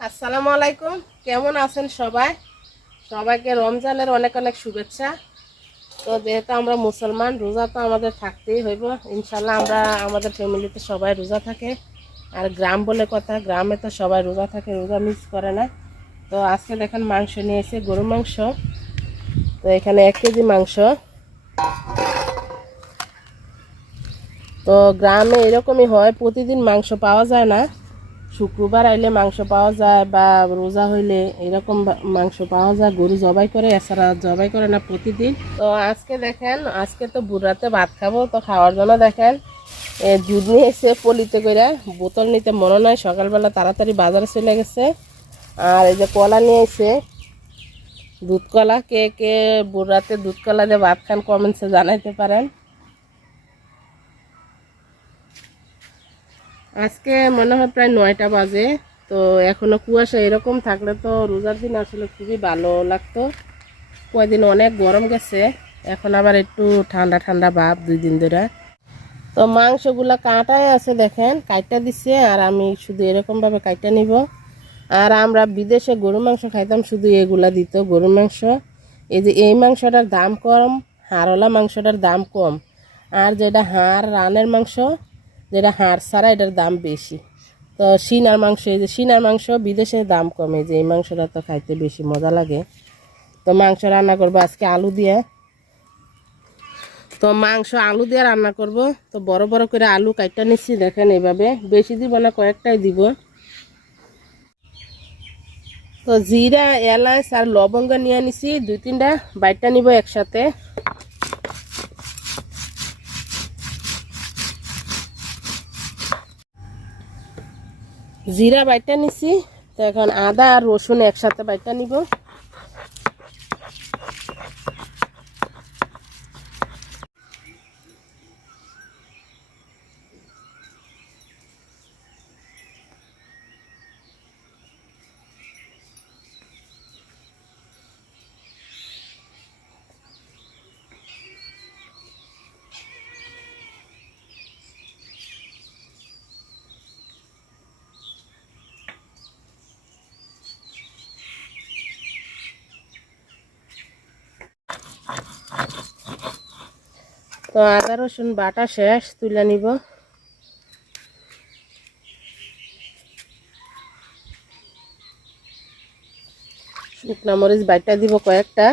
আসসালামু আলাইকুম। কেমন আছেন সবাই? সবাইকে রমজানের অনেক অনেক শুভেচ্ছা। তো যেহেতু আমরা মুসলমান, রোজা তো আমাদের থাকতেই হইব। ইনশাল্লাহ আমরা আমাদের ফ্যামিলিতে সবাই রোজা থাকে। আর গ্রাম বলে কথা, গ্রামে তো সবাই রোজা থাকে, রোজা মিস করে না। তো আজকে দেখেন মাংস নিয়ে এসে, গরুর মাংস। তো এখানে 1 কেজি মাংস। তো গ্রামে এরকমই হয়, প্রতিদিন মাংস পাওয়া যায় না। শুক্রবার আইলে মাংস পাওয়া যায়, বা রোজা হইলে এরকম মাংস পাওয়া যায়। গরু জবাই করে, এছাড়া জবাই করে না প্রতিদিন। তো আজকে দেখেন, আজকে তো বুড়াতে ভাত খাবো, তো খাওয়ার জন্য দেখেন দুধ নিয়ে এসে পলিতে করে, বোতল নিতে মনে নয়, সকালবেলা তাড়াতাড়ি বাজারে চলে গেছে। আর এই যে কলা নিয়ে এসে, দুধ কলা। কে কে বুড়াতে দুধ কলা দিয়ে ভাত খান কমেন্টসে জানাইতে পারেন। আজকে মনে হয় প্রায় 9টা বাজে। তো এখনো কুয়াশা এরকম থাকলে তো রোজার দিন আসলে খুবই ভালো লাগতো। কয়দিন অনেক গরম গেছে, এখন আবার একটু ঠান্ডা ঠান্ডা ভাব 2 দিন ধরে। তো মাংসগুলা কাটায় আছে দেখেন, কাইটা দিচ্ছে। আর আমি শুধু এরকম ভাবে কাইটা নিব। আর আমরা বিদেশে গরু মাংস খাইতাম, শুধু এগুলা দিত গরুর মাংস। এই যে এই মাংসটার দাম কম, হাড়ওয়ালা মাংসটার দাম কম। আর যেটা হাড় রানের মাংস, যেটা হাড় ছাড়া, এটার দাম বেশি। তো সিনার মাংস, এই যে সিনার মাংস বিদেশে দাম কম। এই যে এই মাংসটা তো খাইতে বেশি মজা লাগে। তো মাংস রান্না করবো আজকে আলু দিয়ে। তো মাংস আলু দিয়ে রান্না করব। তো বড় বড় করে আলু কাইটা নিচ্ছি দেখেন, এইভাবে। বেশি দিব না, কয়েকটাই দিব। তো জিরা, এলাচ আর লবঙ্গ নিয়ে নিছি 2-3টা, বাইটটা নিব একসাথে। জিরা বাইটটা নিছি। তো এখন আদা আর রসুন একসাথে বাইটটা নিব। তো আদা রসুন বাটা শেষ, তুলে নিব। শুকনা মরিচ বাইটটা দিব কয়েকটা।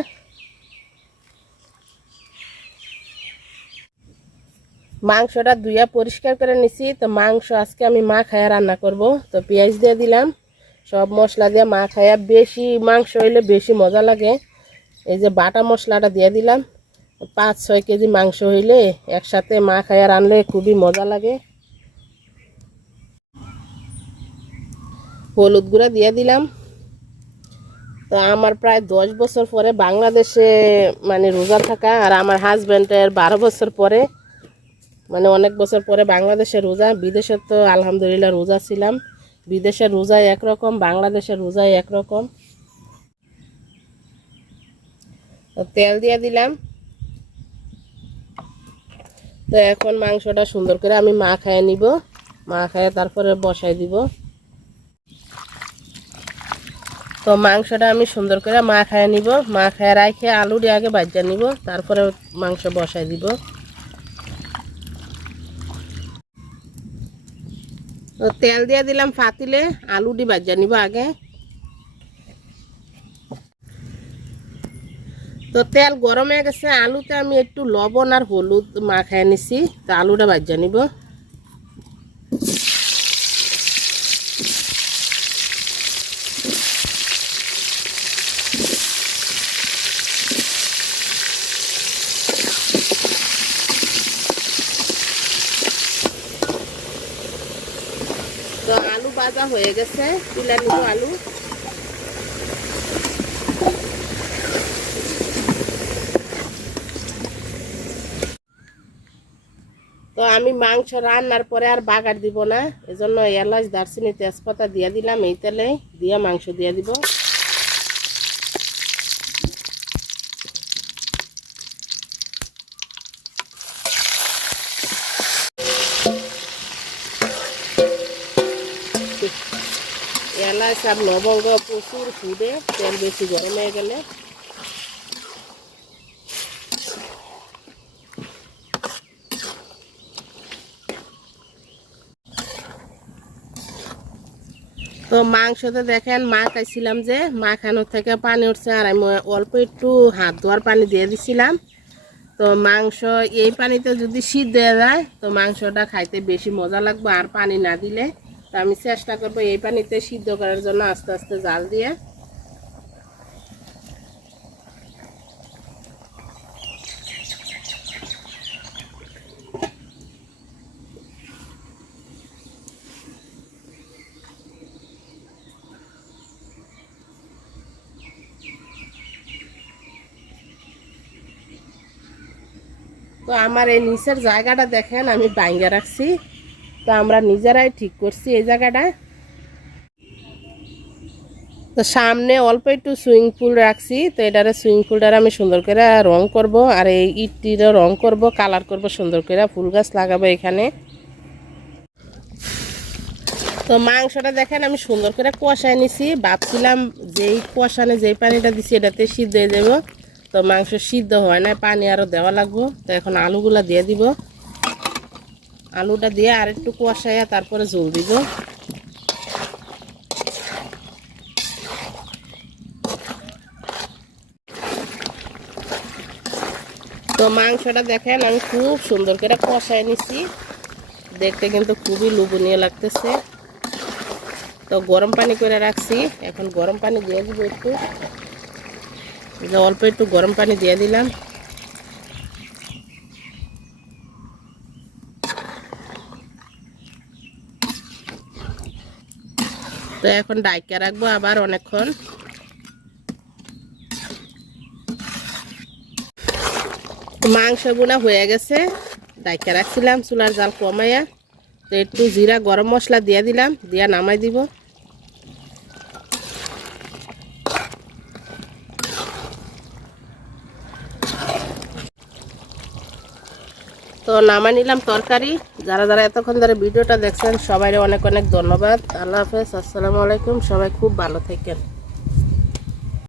মাংসটা ধুইয়া পরিষ্কার করে নিছি। তো মাংস আজকে আমি মা খায়া রান্না করব। তো পেঁয়াজ দিয়ে দিলাম, সব মশলা দিয়ে মা খায়া। বেশি মাংস হইলে বেশি মজা লাগে। এই যে বাটা মশলাটা দিয়ে দিলাম। 5-6 কেজি মাংস হইলে একসাথে মা খায়া রানলে খুবই মজা লাগে। হলুদ গুঁড়া দিয়ে দিলাম। তো আমার প্রায় 10 বছর পরে বাংলাদেশে মানে রোজা থাকা, আর আমার হাজব্যান্ডের 12 বছর পরে, মানে অনেক বছর পরে বাংলাদেশে রোজা। বিদেশে তো আলহামদুলিল্লাহ রোজা ছিলাম। বিদেশের রোজায় একরকম, বাংলাদেশের রোজায় একরকম। তো তেল দিয়ে দিলাম। তো এখন মাংসটা সুন্দর করে আমি মা খাইয়ে নিব। মা খাইয়ে তারপরে বসাই দিব। তো মাংসটা আমি সুন্দর করে মা খাইয়ে নিব। মা খাইয়ে রাখে আলুটি আগে ভাজা নিব, তারপরে মাংস বসাই দিব। তো তেল দিয়ে দিলাম পাতিলে, আলুটি ভাজা নিব আগে। তো তেল গরম হয়ে গেছে, আলুতে আমি একটু লবণ আর হলুদ মাখায় নিছি। তো আলুটা ভাজা নিব। তো আলু ভাজা হয়ে গেছে, তুলে নিব আলু। তো আমি মাংস রান্নার পরে আর বাগার দিব না, এজন্য এলাচ, দারচিনি, তেজপাতা দিয়ে দিলাম এই তেলে। দিয়ে মাংস দিয়ে দিব। এলাচ, এলাচ আর লবঙ্গ প্রচুর ফুটে, তেল বেশি গরম হয়ে গেলে। তো মাংসতে দেখেন মাখাইছিলাম, যে মাখানোর থেকে পানি উঠছে, আর আমি অল্প একটু হাত ধোয়ার পানি দিয়ে দিছিলাম। তো মাংস এই পানিতে যদি সিদ্ধ হয়ে যায় তো মাংসটা খাইতে বেশি মজা লাগবে, আর পানি না দিলে। তো আমি চেষ্টা করবো এই পানিতে সিদ্ধ করার জন্য আস্তে আস্তে জাল দিয়ে। তো আমার এই নিচের জায়গাটা দেখেন আমি বাইঙ্গা রাখছি, তো আমরা নিজেরাই ঠিক করছি এই জায়গাটা। তো সামনে অল্প একটু সুইমিং পুল রাখছি, তো এটারে সুইমিং পুলটার আমি সুন্দর করে রং করব, আর এই ইটটিরও রং করব, কালার করব সুন্দর করে, ফুল গাছ লাগাবো এখানে। তো মাংসটা দেখেন আমি সুন্দর করে কষায় নিছি, ভাবছিলাম যেই কষানে যেই পানিটা দিছি এটাতে সিদ্ধ হয়ে যাব। তো মাংস সিদ্ধ হয় না, পানি আরও দেওয়া লাগবো। তো এখন আলুগুলা দিয়ে দিব, আলুটা দিয়ে আর একটু কষাইয়া তারপরে ঝোল দিব। তো মাংসটা দেখেন আমি খুব সুন্দর করে কষায় নিছি, দেখতে কিন্তু খুবই লোভনীয় লাগতেছে। তো গরম পানি করে রাখছি, এখন গরম পানি দিয়ে দিব একটু, অল্প একটু গরম পানি দিয়ে দিলাম। তো এখন ডাইকা রাখবো আবার অনেকক্ষণ। মাংস বোনা হয়ে গেছে, ডাইকা রাখছিলাম চুলার জাল কমাইয়া। তো একটু জিরা গরম মশলা দিয়ে দিলাম, দিয়া নামাই দিব। তো নামাই নিলাম তরকারি। যারা যারা এতক্ষণ ধরে ভিডিওটা দেখছেন সবাই অনেক অনেক ধন্যবাদ। আল্লাহ হাফেজ, আসসালামু আলাইকুম। সবাই খুব ভালো থাকেন।